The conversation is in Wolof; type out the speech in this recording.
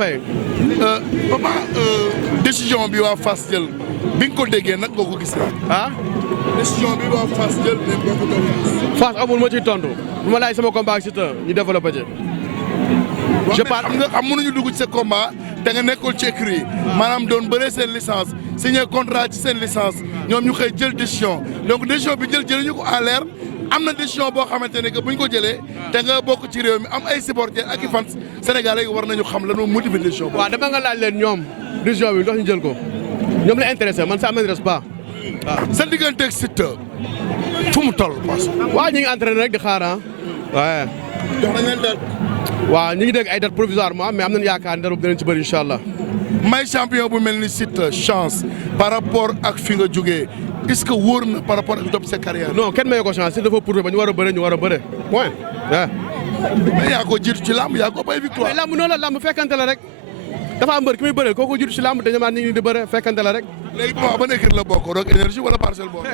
Faye. papa décision bi waa Fass jël bi nga ko déggee nag nga ko gisee. ah. décision bi waa Fass jël ne boo ko doon Fass amul ma ciy tontu bu ma laaj sama combat ak Siteu ñu développé ci. je parle xam nga xam mënuñu dugg ci sa combat te nga nekkul ci écurie maanaam doon bëree seen licence signé contrat ci seen licence ñoom ñu xëy jël décision donc décision bi jëluñu ko en l'air am na décision boo xamante ne que buñ ko jëlee te nga bokk ci réew mi am ay supporters ak i fans Sénégalais yi war nañu xam lan moo motivé décision boobu. waaw dama nga laaj leen ñoom décision bi ndox ñu jël ko ñoom la intéressé man ça m'intéresse pas waaw. sa digganteeg Siteu fu mu toll parce que. waaw ñu ngi entraîné rek di xaar ah. waaye. jox nañ leen date. waaw ñu ngi dégg ay date provisoirement mais am nañu yaakaar ne dara dinañ ci bëri incha allah. may champion bu mel ni Siteu chance par rapport ak fi nga jógee est-ce que wóor na par rapport ak topp sa carrière. non kenn maye ko chance si dafa prouvé ba ñu war a bëre ñu war a bëre point. mais yaa ko jiitu ci làmb yaa ko bay victoire. mais làmb noonu la làmb fekkante la rek dafa am mbër ki muy bëreel kooku jiitu ci làmb te ñamaat nit ñi di bëre fekkante la rek. léegi bon ba nekk la bokk Rock Énergie wala Parcelles bokk.